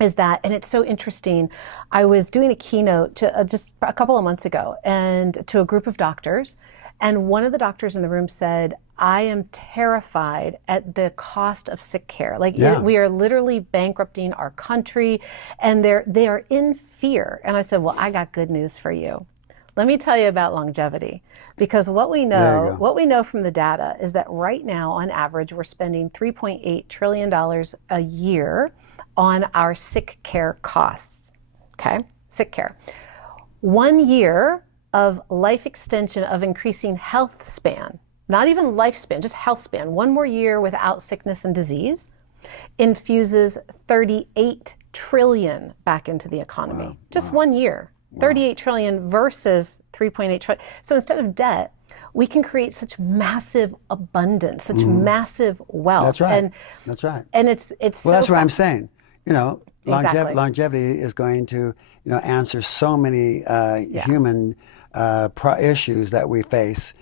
is that, and it's so interesting, I was doing a keynote to, just a couple of months ago, and to a group of doctors, and one of the doctors in the room said, I am terrified at the cost of sick care. Like, we are literally bankrupting our country, and they are in fear. And I said, well, I got good news for you. Let me tell you about longevity, because what we know from the data is that right now, on average, we're spending $3.8 trillion a year on our sick care costs. Okay, sick care. 1 year of life extension, of increasing health span, not even lifespan, just health span, 1 more year without sickness and disease, infuses 38 trillion back into the economy. Wow. Just 1 year. 38 trillion versus 3.8 trillion. So instead of debt, we can create such massive abundance, such massive wealth. That's right. That's right. And it's well, that's what I'm saying. Longevity is going to, answer so many human issues that we face.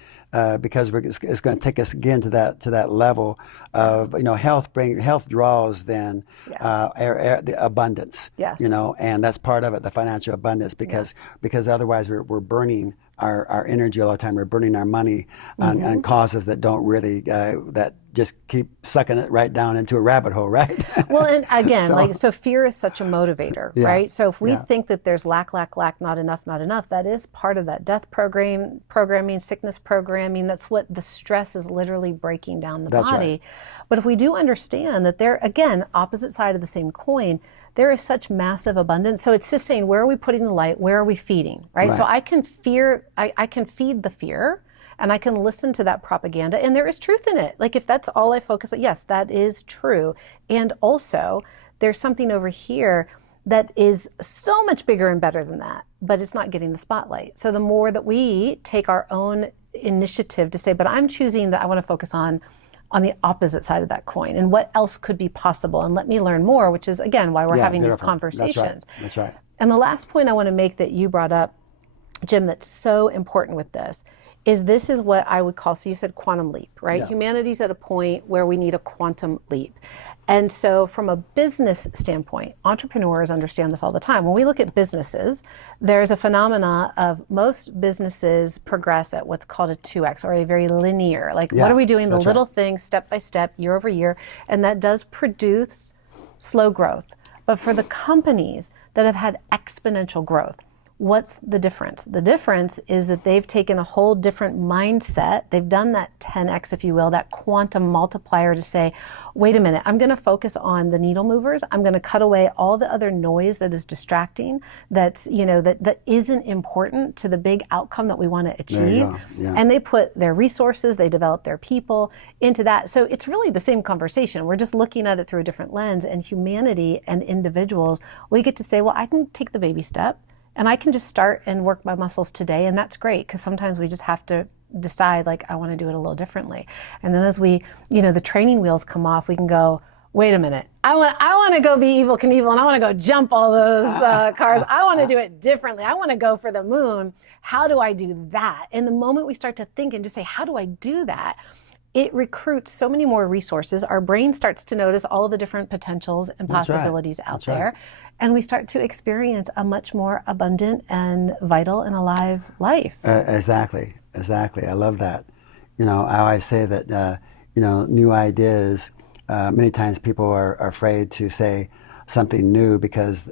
Because it's going to take us again to that level of health draws then the abundance, and that's part of it, the financial abundance, because otherwise we're burning our energy all the time. We're burning our money on causes that don't really that just keep sucking it right down into a rabbit hole, right? Well, and again, so fear is such a motivator, right? So if we think that there's lack, not enough, that is part of that death programming, sickness programming. That's what the stress is literally breaking down the body. Right. But if we do understand that there, again, opposite side of the same coin, there is such massive abundance. So it's just saying, where are we putting the light? Where are we feeding, right? So I can feed the fear, and I can listen to that propaganda, and there is truth in it. Like, if that's all I focus on, yes, that is true. And also, there's something over here that is so much bigger and better than that, but it's not getting the spotlight. So the more that we take our own initiative to say, but I'm choosing that I want to focus on the opposite side of that coin, and what else could be possible, and let me learn more, which is, again, why we're having these conversations. That's right. And the last point I want to make that you brought up, Jim, that's so important with this is what I would call, so you said quantum leap, right? Yeah. Humanity's at a point where we need a quantum leap. And so from a business standpoint, entrepreneurs understand this all the time. When we look at businesses, there's a phenomena of most businesses progress at what's called a 2x, or a very linear. Like, what are we doing? The little things, step by step, year over year. And that does produce slow growth. But for the companies that have had exponential growth, what's the difference? The difference is that they've taken a whole different mindset. They've done that 10x, if you will, that quantum multiplier, to say, wait a minute, I'm going to focus on the needle movers. I'm going to cut away all the other noise that is distracting, that's, that isn't important to the big outcome that we want to achieve. And they put their resources, they develop their people into that. So it's really the same conversation. We're just looking at it through a different lens. And humanity and individuals, we get to say, well, I can take the baby step, and I can just start and work my muscles today, and that's great, because sometimes we just have to decide, like, I want to do it a little differently. And then as we, the training wheels come off, we can go, wait a minute, I want to go be Evel Knievel, and I want to go jump all those cars. I want to do it differently. I want to go for the moon. How do I do that? And the moment we start to think and just say, how do I do that? It recruits so many more resources. Our brain starts to notice all the different potentials and possibilities out there. And we start to experience a much more abundant and vital and alive life. Exactly. I love that. I always say that, new ideas, many times people are afraid to say something new because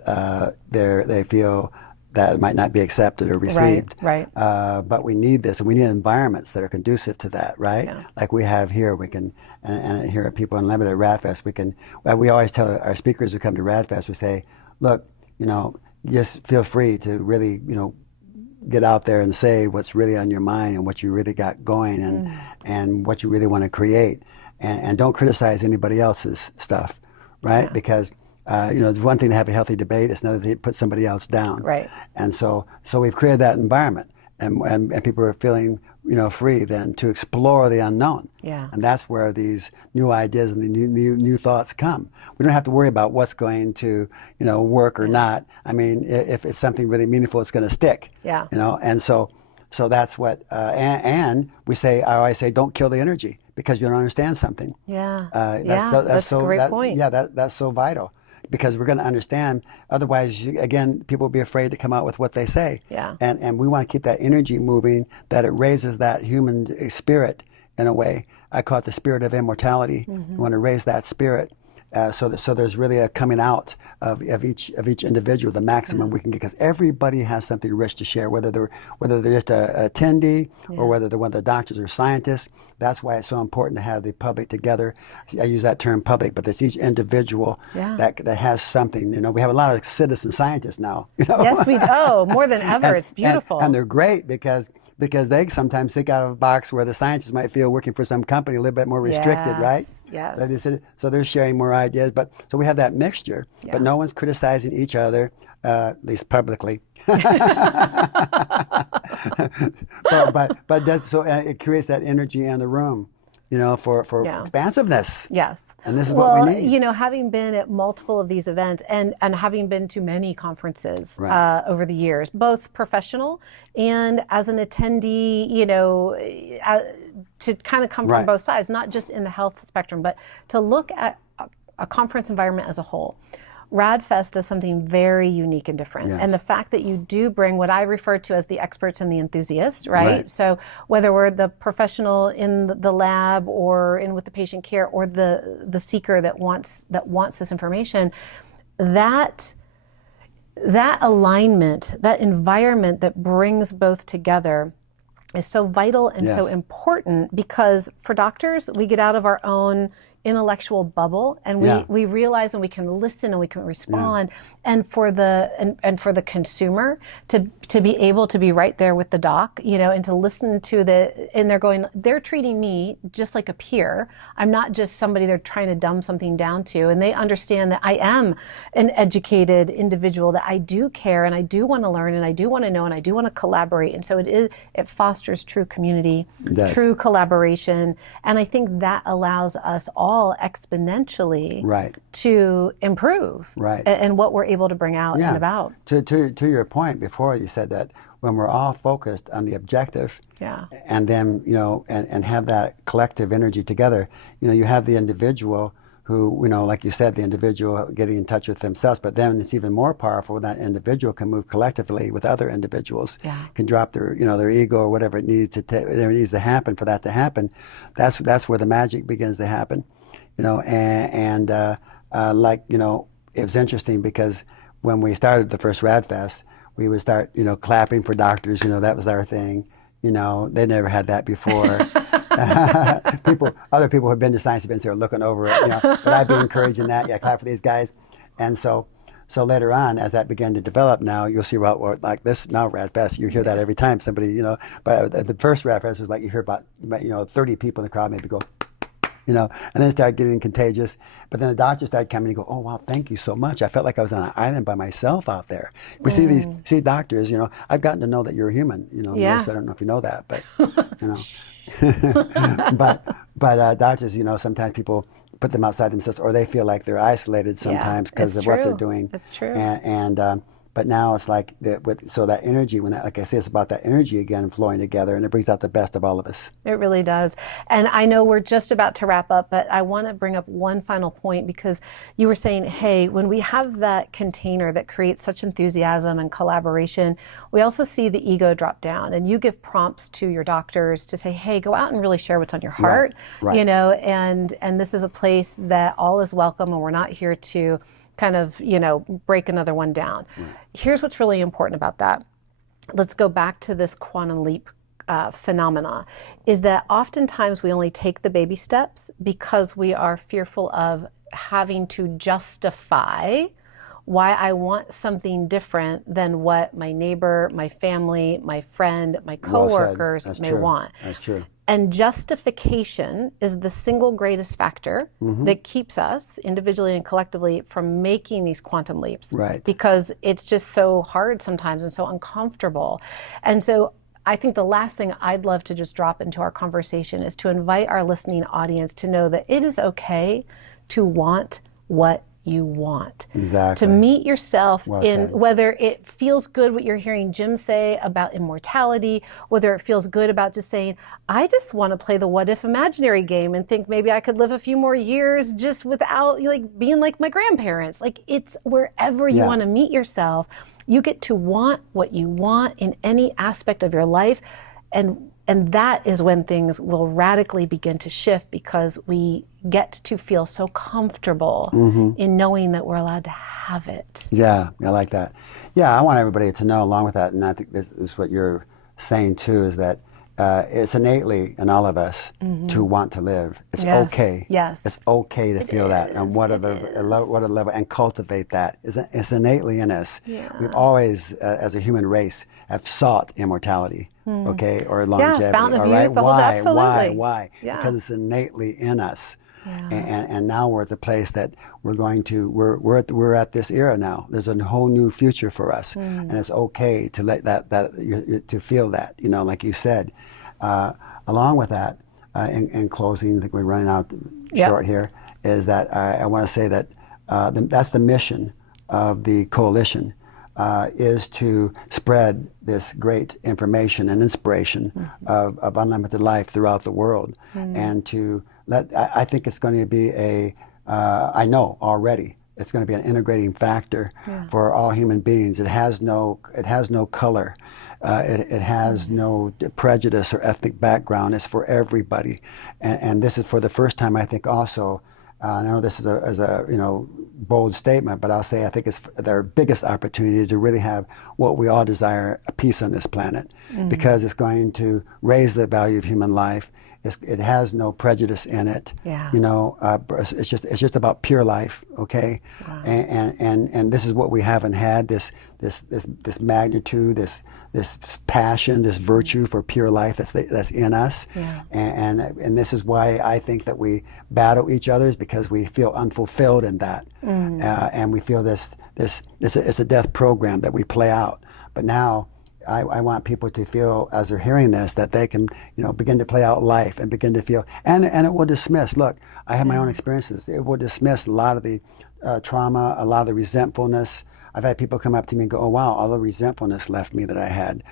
they feel that it might not be accepted or received. Right. But we need this, and we need environments that are conducive to that, right? Yeah. Like we have here, we can, and here at People Unlimited, RAADfest, we always tell our speakers who come to RAADfest, we say, look, just feel free to really, get out there and say what's really on your mind and what you really got going, and what you really want to create, and don't criticize anybody else's stuff, right? Yeah. Because it's one thing to have a healthy debate, it's another thing to put somebody else down. Right. And so we've created that environment, and people are feeling, free then to explore the unknown. Yeah. And that's where these new ideas and the new thoughts come. We don't have to worry about what's going to, work or not. I mean, if it's something really meaningful, it's going to stick. Yeah. And so that's what, and I always say, don't kill the energy because you don't understand something. Yeah. That's a great point. Yeah, that's so vital. because we're going to understand. Otherwise, again, people will be afraid to come out with what they say. Yeah. And we want to keep that energy moving, that it raises that human spirit in a way. I call it the spirit of immortality. We want to raise that spirit. So there's really a coming out of each individual, the maximum we can get, because everybody has something rich to share, whether they're just a attendee or whether they're one of the doctors or scientists. That's why it's so important to have the public together. I use that term public, but it's each individual that has something. We have a lot of citizen scientists now. Yes, we do. More than ever. It's beautiful. And they're great because they sometimes think out of a box where the scientists might feel working for some company a little bit more restricted, right? Yes. So they're sharing more ideas, so we have that mixture, but no one's criticizing each other, at least publicly. But it creates that energy in the room, for expansiveness. Yes. And this is what we need. Having been at multiple of these events and having been to many conferences over the years, both professional and as an attendee, to kind of come from both sides, not just in the health spectrum, but to look at a conference environment as a whole. RAADfest does something very unique and different. Yes. And the fact that you do bring what I refer to as the experts and the enthusiasts, right? So whether we're the professional in the lab or in with the patient care or the seeker that wants this information, that alignment, that environment that brings both together is so vital and so important, because for doctors, we get out of our own intellectual bubble and we realize and we can listen and we can respond, and for the consumer to be able to be right there with the doc, and to listen to they're treating me just like a peer. I'm not just somebody they're trying to dumb something down to, and they understand that I am an educated individual, that I do care and I do want to learn and I do want to know and I do want to collaborate. And so it fosters true community, true collaboration, and I think that allows us all exponentially to improve and what we're able to bring out and about. To your point before, you said that when we're all focused on the objective and then, and have that collective energy together, you have the individual who, like you said, the individual getting in touch with themselves, but then it's even more powerful when that individual can move collectively with other individuals, can drop their, their ego or whatever it needs to happen for that to happen. That's where the magic begins to happen. It was interesting because when we started the first RAADfest, we would start, clapping for doctors, that was our thing. They never had that before. Other people who have been to science events are looking over it, but I've been encouraging that. Clap for these guys. And so later on, as that began to develop, now you'll see like this now RAADfest, you hear that every time somebody, but the first RAADfest was like you hear about 30 people in the crowd maybe go, and then it started getting contagious. But then the doctors started coming and go, oh, wow, thank you so much. I felt like I was on an island by myself out there. We see doctors, I've gotten to know that you're a human, Melissa, I don't know if you know that, but, but doctors, sometimes people put them outside themselves, or they feel like they're isolated sometimes because of what they're doing. That's true. But now it's like that energy, like I say, it's about that energy again flowing together, and it brings out the best of all of us. It really does. And I know we're just about to wrap up, but I want to bring up one final point, because you were saying, hey, when we have that container that creates such enthusiasm and collaboration, we also see the ego drop down, and you give prompts to your doctors to say, hey, go out and really share what's on your heart, and this is a place that all is welcome, and we're not here to kind of, break another one down. Here's what's really important about that. Let's go back to this quantum leap phenomena, is that oftentimes we only take the baby steps because we are fearful of having to justify why I want something different than what my neighbor, my family, my friend, my coworkers may want. That's true. And justification is the single greatest factor that keeps us individually and collectively from making these quantum leaps. Right. Because it's just so hard sometimes and so uncomfortable. And so I think the last thing I'd love to just drop into our conversation is to invite our listening audience to know that it is okay to want what you want. Exactly. To meet yourself Well in said. whether it feels good what you're hearing Jim say about immortality, whether it feels good about just saying, I just want to play the what if imaginary game and think maybe I could live a few more years just without like being like my grandparents. Like it's wherever you want to meet yourself, you get to want what you want in any aspect of your life. And that is when things will radically begin to shift, because we get to feel so comfortable in knowing that we're allowed to have it. Yeah, I like that. Yeah, I want everybody to know along with that, and I think this is what you're saying too, is that it's innately in all of us to want to live. It's okay. Yes. It's okay to feel that, and what a level, and cultivate that. It's innately in us. Yeah. We've always, as a human race, have sought immortality, okay, or longevity. Fountain of all right, youth, the whole- absolutely. Why? Yeah. Because it's innately in us. Yeah. And now we're at the place that we're at this era now. There's a whole new future for us, and it's okay to let to feel that, like you said. Along with that, in closing, I think we're running out short here. Is that I want to say that that's the mission of the coalition. Is to spread this great information and inspiration of unlimited life throughout the world, and to I think it's going to be I know already, it's going to be an integrating factor for all human beings. It has no color. It has no prejudice or ethnic background. It's for everybody, and this is for the first time, I think, also. I know this is a bold statement, but I'll say I think it's their biggest opportunity to really have what we all desire, a peace on this planet, because it's going to raise the value of human life. It has no prejudice in it. Yeah. It's just about pure life, okay? Wow. And this is what we haven't had, this magnitude, this passion, this virtue for pure life that's in us. Yeah. And this is why I think that we battle each other, is because we feel unfulfilled in that. And we feel it's a death program that we play out. But now I want people to feel, as they're hearing this, that they can, begin to play out life and begin to feel, and it will dismiss. Look, I have my own experiences. It will dismiss a lot of the trauma, a lot of the resentfulness. I've had people come up to me and go, "Oh wow, all the resentfulness left me that I had."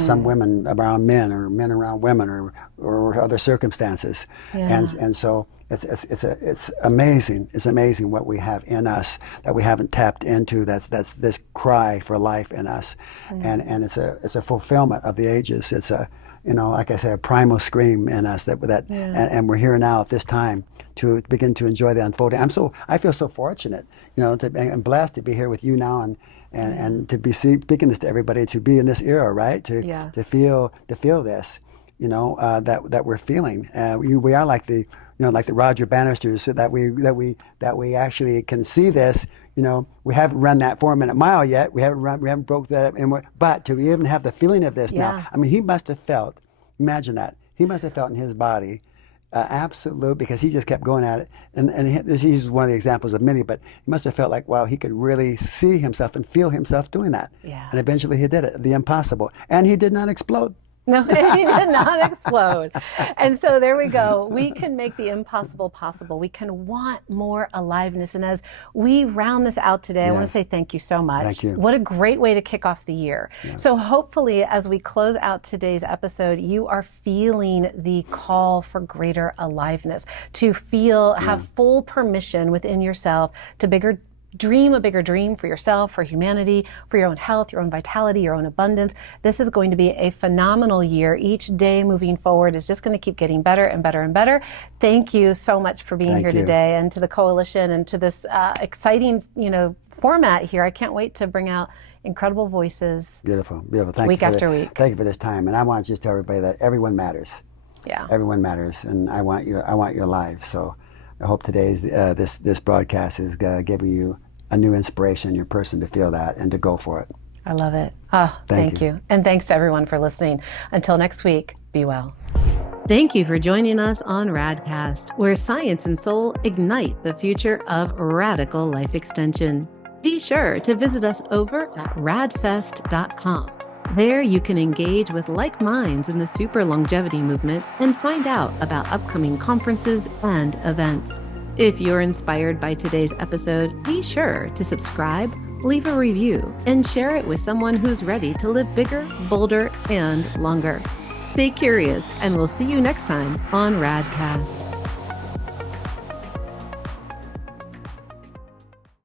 Some women around men, or men around women, or other circumstances, and so. It's amazing. It's amazing what we have in us that we haven't tapped into. That's this cry for life in us, and it's a fulfillment of the ages. It's like I said, a primal scream in us and we're here now at this time to begin to enjoy the unfolding. I feel so fortunate, and blessed to be here with you now, and to be speaking this to everybody, to be in this era, right? To feel this, that we're feeling. We are like the Roger Bannisters, so that we actually can see this. We haven't run that 4-minute mile yet. We haven't broke that up, but to even have the feeling of this now. I mean, he must have felt. Imagine that. He must have felt in his body, absolute, because he just kept going at it. And he's one of the examples of many. But he must have felt like, wow, he could really see himself and feel himself doing that. Yeah. And eventually he did it, the impossible, and he did not explode. No, he did not explode. And so there we go. We can make the impossible possible. We can want more aliveness. And as we round this out today, I want to say thank you so much. Thank you. What a great way to kick off the year. Yeah. So hopefully, as we close out today's episode, you are feeling the call for greater aliveness, to have full permission within yourself to dream a bigger dream for yourself, for humanity, for your own health, your own vitality, your own abundance. This is going to be a phenomenal year. Each day moving forward is just going to keep getting better and better and better. Thank you so much for being here today, and to the coalition, and to this exciting, format here. I can't wait to bring out incredible voices. Beautiful. Thank week after week. Thank you for this time. And I want to just tell everybody that everyone matters. Yeah. Everyone matters, and I want you alive. So I hope today's this broadcast is giving you a new inspiration in your person to feel that and to go for it. I love it. Thank you. And thanks to everyone for listening. Until next week, be well. Thank you for joining us on Rad Cast, where science and soul ignite the future of radical life extension. Be sure to visit us over at radfest.com. There you can engage with like minds in the super longevity movement and find out about upcoming conferences and events. If you're inspired by today's episode, be sure to subscribe, leave a review, and share it with someone who's ready to live bigger, bolder, and longer. Stay curious, and we'll see you next time on Rad Cast.